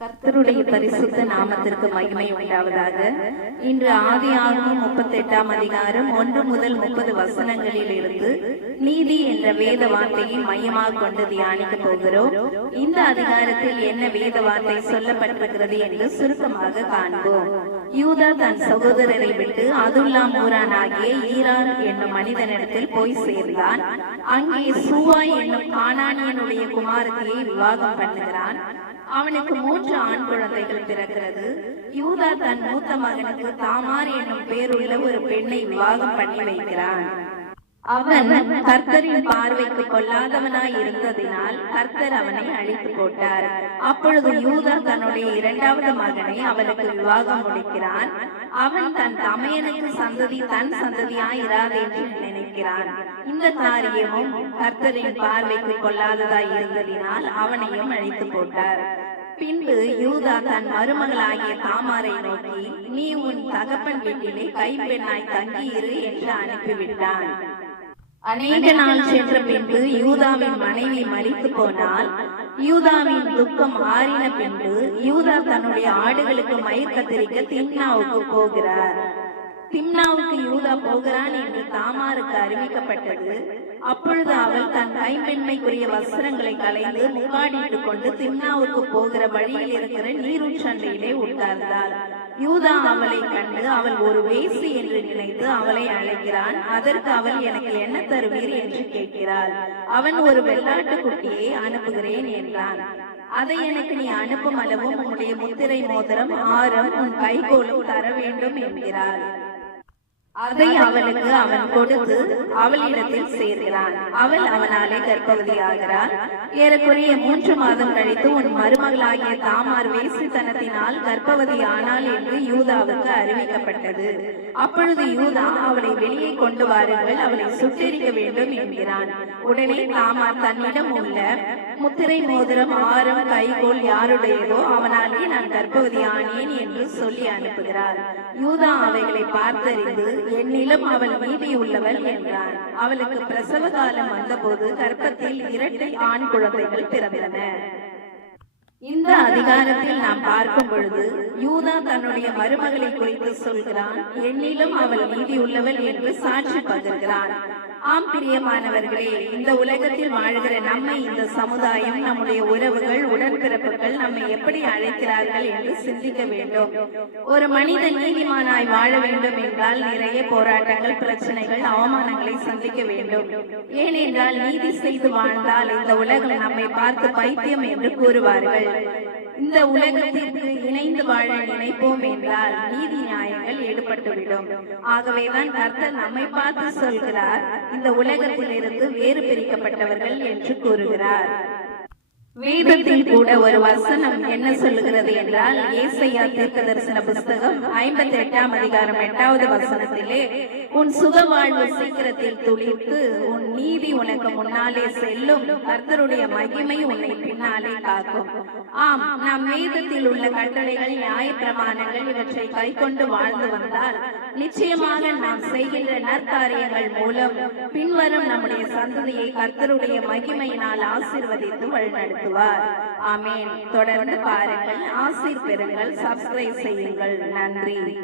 கர்த்தருடைய பரிசுத்த நாமத்திற்கு மகிமை உண்டாவதாக. இன்று ஆதியாகமம் 38ஆம் அதிகாரம் 1 முதல் 30 வசனங்களில் இருந்து நீதி என்ற வேத வார்த்தையை மையமாக கொண்டு தியானிக்க போகிறோம். இந்த அதிகாரத்தில் என்ன வேத வார்த்தை சொல்லப்பட்டிருக்கிறது என்று சுருக்கமாக காண்போம். யூதா தன் சகோதரரை விட்டு அதுல்லாம் ஊரான் ஆகிய ஈரான் என்னும் மனிதனிடத்தில் போய் சேர்ந்தான். அங்கே சூவாய் என்னும் கானானியனுடைய குமாரத்தியை விவாகம் பண்ணுகிறான். அவனுக்கு 3 ஆண் குழந்தைகள் பிறக்கிறது. யூதா தன் மூத்த மகனுக்கு தாமார் என்னும் பேருள்ள ஒரு பெண்ணை விவாகம் பண்ணி வைக்கிறான். அவன் கர்த்தரின் பார்வைக்கு கொள்ளாதவனாய் இருந்ததினால் கர்த்தர் அவனை அழித்து போட்டார். அப்பொழுது யூதா தன்னுடைய 2வது மகனை அவனுக்கு விவாகம் முடிக்கிறான். அவன் தன் தமையனுக்கு சந்ததி தன் சந்ததியாய் இராது என்று நினைக்கிறான். இந்த காரியமும் கர்த்தரின் பார்வைக்கு கொள்ளாததாய் இருந்ததினால் அவனையும் அழித்து போட்டார். பின்பு யூதா தன் மருமகளாகிய தாமாரை நோக்கி, நீ உன் தகப்பன் வீட்டிலே கைப்பெண்ணாய் தங்கியிரு என்று அனுப்பிவிட்டான். அநேக நாள் சென்ற பின்பு யூதாவின் மனைவி மரித்து போனால் யூதாவின் துக்கம் ஆறின பின்பு யூதா தன்னுடைய ஆடுகளுக்கு மயிர் கத்தரிக்க திம்னாவுக்கு போகிறார். திம்னாவுக்கு யூதா போகிறான் என்று தாமாருக்கு அறிவிக்கப்பட்டது. அப்பொழுது அவள் தன் கைப்பெண்மைக்குரிய வஸ்திரங்களை களைந்து முக்காடிட்டுக் கொண்டு திம்னாவுக்கு போகிற வழியில் இருக்கிற நீரூற்றண்டையிலே உட்கார்ந்தாள். யூதா அவளை கண்டு அவள் ஒரு வேசி என்று நினைத்து அவளை அழைக்கிறான். அதற்கு அவள், எனக்கு என்ன தருவீர் என்று கேட்கிறாள். அவன், ஒரு வெள்ளாட்டு குட்டியை அனுப்புகிறேன் என்றான். அதை எனக்கு நீ அனுப்பும் அளவும் உன்னுடைய முத்திரை மோதிரம் ஆரம் உன் கைகோலும் தர வேண்டும் என்கிறாள். அதை அவளுக்கு அவன் கொடுத்து அவளிடத்தில் சேர்கிறான். அவள் அவனாலே கர்ப்பவதியாகிறாள். ஏறக்குறைய 3 மாதம் கழித்து உன் மருமகளாகிய தாமார் வேசித்தனத்தினால் கர்ப்பவதி ஆனாள் என்று யூதாவுக்கு அறிவிக்கப்பட்டது. அப்பொழுது யூதா, அவளை வெளியே கொண்டு வாருங்கள், அவளை சுட்டெரிக்க வேண்டும் என்கிறான். உடனே தாமார் தன்னிடம் உள்ள முத்திரை மோதிரம் ஆரம் கைகோல் யாருடையதோ அவனாலே நான் கர்ப்பவதி ஆனேன் என்று சொல்லி அனுப்புகிறார். யூதா அவைகளை பார்த்தறிந்து, என்னிலும் அவள் நீதி உள்ளவள் என்றான். அவளுக்கு பிரசவ காலம் வந்தபோது கர்ப்பத்தில் 2 ஆண் குழந்தைகள் பிறந்தன. இந்த அதிகாரத்தில் நாம் பார்க்கும் பொழுது யூதா தன்னுடைய மருமகளை குறித்து சொல்கிறான். என்னிலும் அவள் நீதி உள்ளவள் என்று சாட்சி பகிர்கிறான். ஆம் பிரியமானவர்களே, இந்த உலகத்தில் வாழ்கிற நம்மை இந்த சமுதாயம், நம்முடைய உறவுகள், உடன்பிறப்புகள் நம்மை எப்படி அழைக்கிறார்கள் என்று சிந்திக்க வேண்டும். ஒரு மனிதன் நீதிமானாய் வாழ வேண்டும் என்றால் நிறைய போராட்டங்கள், பிரச்சனைகள், அவமானங்களை சந்திக்க வேண்டும். ஏனென்றால் நீதி செய்து வாழ்ந்தால் இந்த உலகம் நம்மை பார்த்து பைத்தியம் என்று கூறுவார்கள். இந்த உலகத்திற்கு இணைந்து வாழ நினைப்போம் என்றால் நீதி நியாயங்கள் ஈடுபட்டுவிடும். ஆகவேதான் கர்த்தர் நம்மை பார்த்து சொல்கிறார், இந்த உலகத்திலிருந்து வேறு பிரிக்கப்பட்டவர்கள் என்று கூறுகிறார். வேதத்தில் கூட ஒரு வசனம் என்ன சொல்லுகிறது என்றால், ஏசாயா தீர்க்கதரிசன புஸ்தகம் 58ஆம் அதிகாரம் 8வது வசனத்திலே, உன் சுக வாழ்வு சீக்கிரத்தில் துளிர்த்து உன் நீதி உனக்கு முன்னாலே செல்லும், கர்த்தருடைய மகிமை உன்னை பின்னாலே காக்கும். ஆம், நாம் வேதத்தில் உள்ள கட்டளைகள், நியாய பிரமாணங்கள் இவற்றை கை கொண்டு வாழ்ந்து வந்தால் நிச்சயமாக நாம் செய்கின்ற நற்காரியங்கள் மூலம் பின்வரும் நம்முடைய சந்ததியை கர்த்தருடைய மகிமையினால் ஆசீர்வதித்து வழிநடத்தும். ஆமேன். தொடர்ந்து பாருங்கள், ஆசீர் பெறுங்கள், சப்ஸ்கிரைப் செய்யுங்கள். நன்றி.